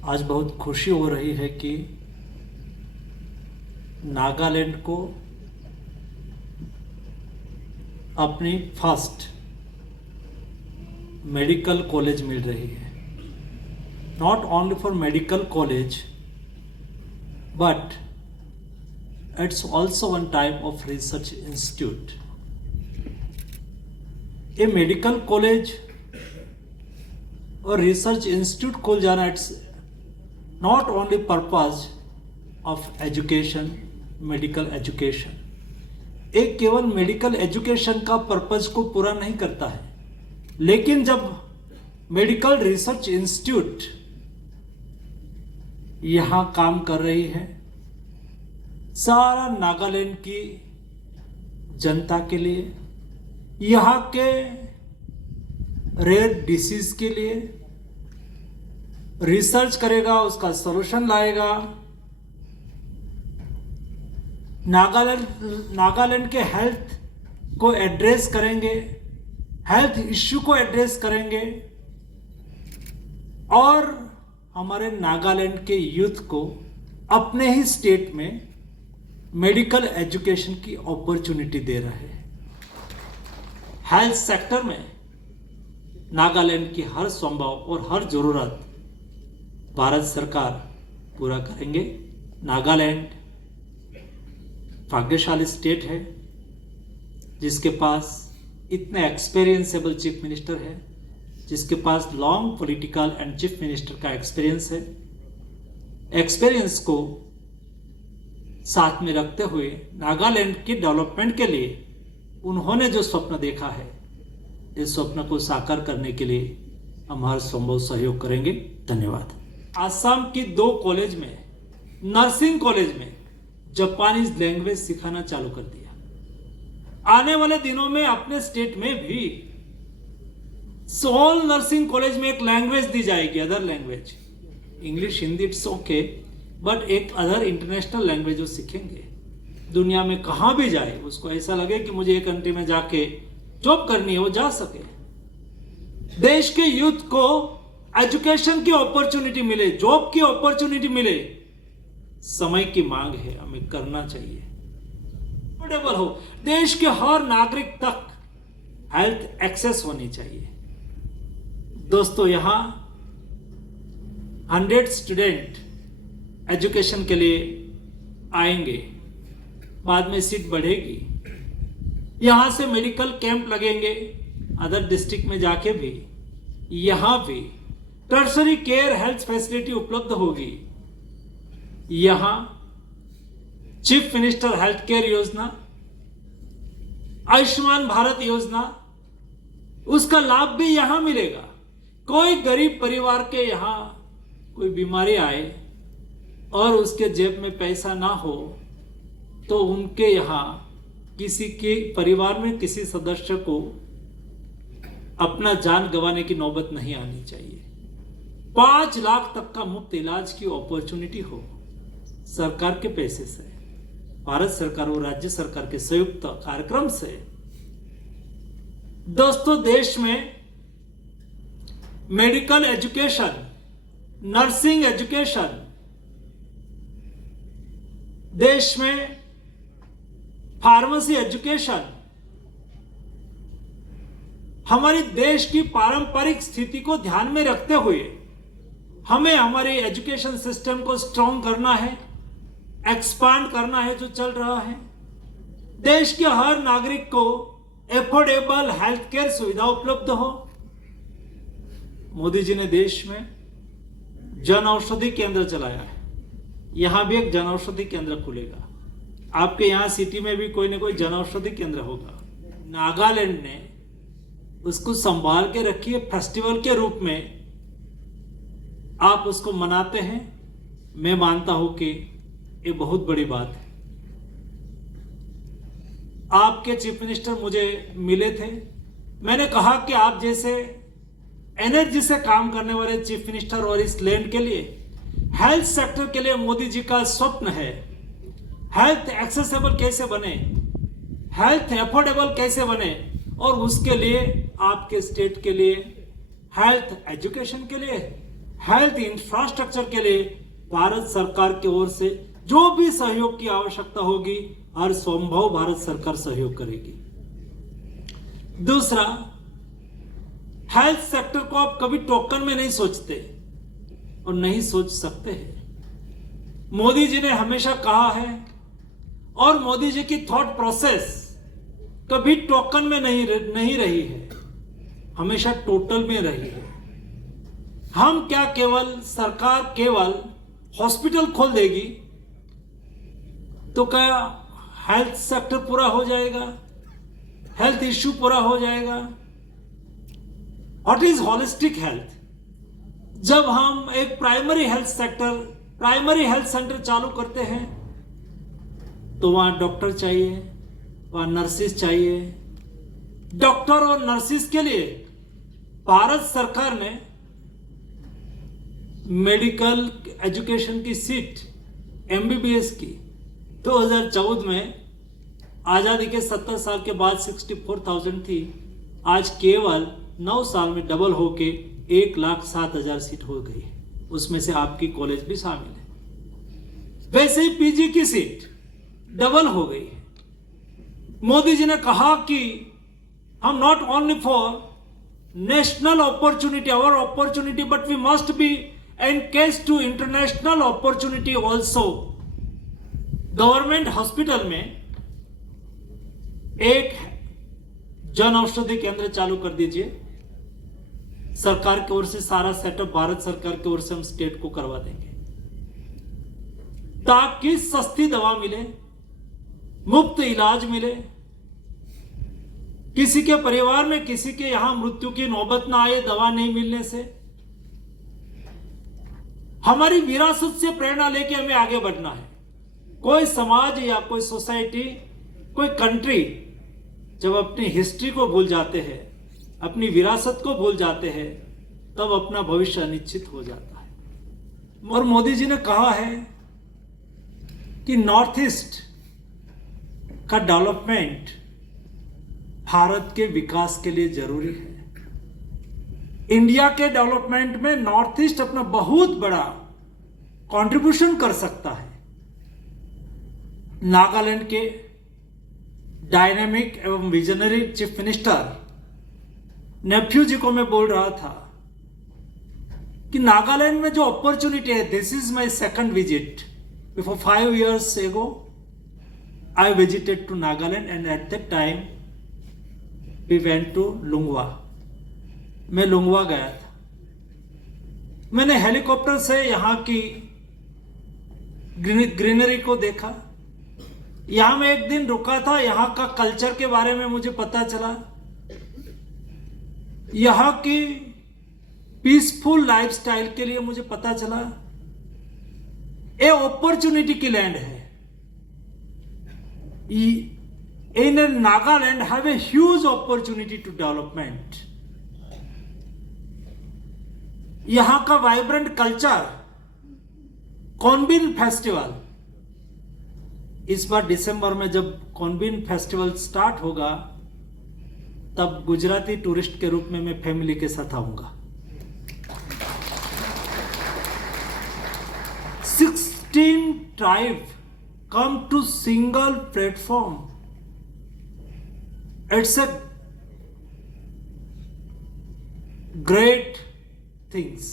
आज बहुत खुशी हो रही है कि नागालैंड को अपनी फर्स्ट मेडिकल कॉलेज मिल रही है। Not only for medical college but it's also one type of research institute. A medical college और रिसर्च इंस्टीट्यूट खोल जाना it's not only purpose of education, medical education. एक केवल मेडिकल एजुकेशन का purpose को पूरा नहीं करता है, लेकिन जब मेडिकल रिसर्च इंस्टीट्यूट यहां काम कर रही है, सारा नागालैंड की जनता के लिए, यहाँ के रेयर डिसीज के लिए रिसर्च करेगा, उसका सॉल्यूशन लाएगा। नागालैंड के हेल्थ को एड्रेस करेंगे, हेल्थ इश्यू को एड्रेस करेंगे और हमारे नागालैंड के यूथ को अपने ही स्टेट में मेडिकल एजुकेशन की अपॉर्चुनिटी दे रहे हैं। हेल्थ सेक्टर में नागालैंड की हर संभव और हर जरूरत भारत सरकार पूरा करेंगे। नागालैंड भाग्यशाली स्टेट है जिसके पास इतने एक्सपीरियंसेबल चीफ मिनिस्टर है, जिसके पास long political and chief minister का एक्सपीरियंस है। एक्सपीरियंस को साथ में रखते हुए नागालैंड की डेवलपमेंट के लिए उन्होंने जो स्वप्न देखा है, इस स्वप्न को साकार करने के लिए हम हर संभव सहयोग करेंगे। धन्यवाद। आसाम की 2 कॉलेज में, नर्सिंग कॉलेज में जापानीज लैंग्वेज सिखाना चालू कर दिया। आने वाले दिनों में अपने स्टेट में भी सोल नर्सिंग कॉलेज में एक लैंग्वेज दी जाएगी, other language. English, Hindi it's okay, but एक अदर इंटरनेशनल लैंग्वेज वो सीखेंगे। दुनिया में कहां भी जाए, उसको ऐसा लगे कि मुझे एक कंट्री में जाके जॉब करनी है, वो जा सके। देश के यूथ को एजुकेशन की अपॉर्चुनिटी मिले, जॉब की अपॉर्चुनिटी मिले, समय की मांग है, हमें करना चाहिए। अफोर्डेबल हो, देश के हर नागरिक तक हेल्थ एक्सेस होनी चाहिए। दोस्तों, यहां 100 स्टूडेंट एजुकेशन के लिए आएंगे, बाद में सीट बढ़ेगी। यहां से मेडिकल कैंप लगेंगे, अदर डिस्ट्रिक्ट में जाके भी यहां भी टर्सरी केयर हेल्थ फैसिलिटी उपलब्ध होगी। यहां चीफ मिनिस्टर हेल्थ केयर योजना, आयुष्मान भारत योजना, उसका लाभ भी यहां मिलेगा। कोई गरीब परिवार के यहां कोई बीमारी आए और उसके जेब में पैसा ना हो, तो उनके यहां किसी के परिवार में किसी सदस्य को अपना जान गंवाने की नौबत नहीं आनी चाहिए। 5 लाख तक का मुफ्त इलाज की अपॉर्चुनिटी हो, सरकार के पैसे से, भारत सरकार और राज्य सरकार के संयुक्त कार्यक्रम से। दोस्तों, देश में मेडिकल एजुकेशन, नर्सिंग एजुकेशन, देश में फार्मेसी एजुकेशन, हमारी देश की पारंपरिक स्थिति को ध्यान में रखते हुए हमें हमारे एजुकेशन सिस्टम को स्ट्रॉन्ग करना है, एक्सपांड करना है जो चल रहा है। देश के हर नागरिक को एफोर्डेबल हेल्थ केयर सुविधा उपलब्ध हो। मोदी जी ने देश में जन औषधि केंद्र चलाया है, यहां भी एक जन औषधि केंद्र खुलेगा। आपके यहां सिटी में भी कोई ना कोई जन औषधि केंद्र होगा। नागालैंड ने उसको संभाल के रखी है, फेस्टिवल के रूप में आप उसको मनाते हैं। मैं मानता हूं कि ये बहुत बड़ी बात है। आपके चीफ मिनिस्टर मुझे मिले थे, मैंने कहा कि आप जैसे एनर्जी से काम करने वाले चीफ मिनिस्टर और इस लैंड के लिए, हेल्थ सेक्टर के लिए मोदी जी का स्वप्न है हेल्थ एक्सेसिबल कैसे बने, हेल्थ एफोर्डेबल कैसे बने, और उसके लिए आपके स्टेट के लिए हेल्थ एजुकेशन के लिए, हेल्थ इंफ्रास्ट्रक्चर के लिए भारत सरकार की ओर से जो भी सहयोग की आवश्यकता होगी हर संभव भारत सरकार सहयोग करेगी। दूसरा, हेल्थ सेक्टर को आप कभी टोकन में नहीं सोचते और नहीं सोच सकते हैं। मोदी जी ने हमेशा कहा है और मोदी जी की थॉट प्रोसेस कभी टोकन में नहीं रही है, हमेशा टोटल में रही है। हम क्या केवल सरकार केवल हॉस्पिटल खोल देगी तो क्या हेल्थ सेक्टर पूरा हो जाएगा, हेल्थ इश्यू पूरा हो जाएगा? What is holistic health? जब हम एक प्राइमरी हेल्थ सेंटर चालू करते हैं तो वहां डॉक्टर चाहिए, वहां नर्सिस चाहिए। डॉक्टर और नर्सिस के लिए भारत सरकार ने मेडिकल एजुकेशन की सीट एमबीबीएस की 2014 में आजादी के 70 साल के बाद 64,000 थी, आज केवल 9 साल में डबल होके 1,07,000 सीट हो गई है। उसमें से आपकी कॉलेज भी शामिल है। वैसे ही पीजी की सीट डबल हो गई है। मोदी जी ने कहा कि हम not only for national opportunity our opportunity but we must be engage to international opportunity also. Government hospital में एक जन औषधि केंद्र चालू कर दीजिए। सरकार की ओर से सारा सेटअप भारत सरकार की ओर से हम स्टेट को करवा देंगे ताकि सस्ती दवा मिले, मुफ्त इलाज मिले, किसी के परिवार में किसी के यहां मृत्यु की नौबत ना आए दवा नहीं मिलने से। हमारी विरासत से प्रेरणा लेके हमें आगे बढ़ना है। कोई समाज या कोई सोसाइटी, कोई कंट्री जब अपनी हिस्ट्री को भूल जाते हैं, अपनी विरासत को भूल जाते हैं, तब अपना भविष्य अनिश्चित हो जाता है। और मोदी जी ने कहा है कि नॉर्थ ईस्ट का डेवलपमेंट भारत के विकास के लिए जरूरी है। इंडिया के डेवलपमेंट में नॉर्थ ईस्ट अपना बहुत बड़ा कंट्रीब्यूशन कर सकता है। नागालैंड के डायनेमिक एवं विजनरी चीफ मिनिस्टर नेफ्यू जी को मैं बोल रहा था कि नागालैंड में जो अपॉर्चुनिटी है, this is my second visit. Before 5 years ago I visited to Nagaland and at that time we went to Longwa. मैं लुंगवा गया था। मैंने हेलीकॉप्टर से यहाँ की ग्रीनरी को देखा। यहां मैं एक दिन रुका था, यहां का कल्चर के बारे में मुझे पता चला। यहां की पीसफुल लाइफस्टाइल के लिए मुझे पता चला। ये अपॉर्चुनिटी की लैंड है। In Nagaland have a huge opportunity to development. यहां का वाइब्रेंट कल्चर, कॉनबिन फेस्टिवल, इस बार दिसंबर में जब कॉनबिन फेस्टिवल स्टार्ट होगा तब गुजराती टूरिस्ट के रूप में मैं फैमिली के साथ आऊंगा। 16 tribe come to single platform. It's a great things.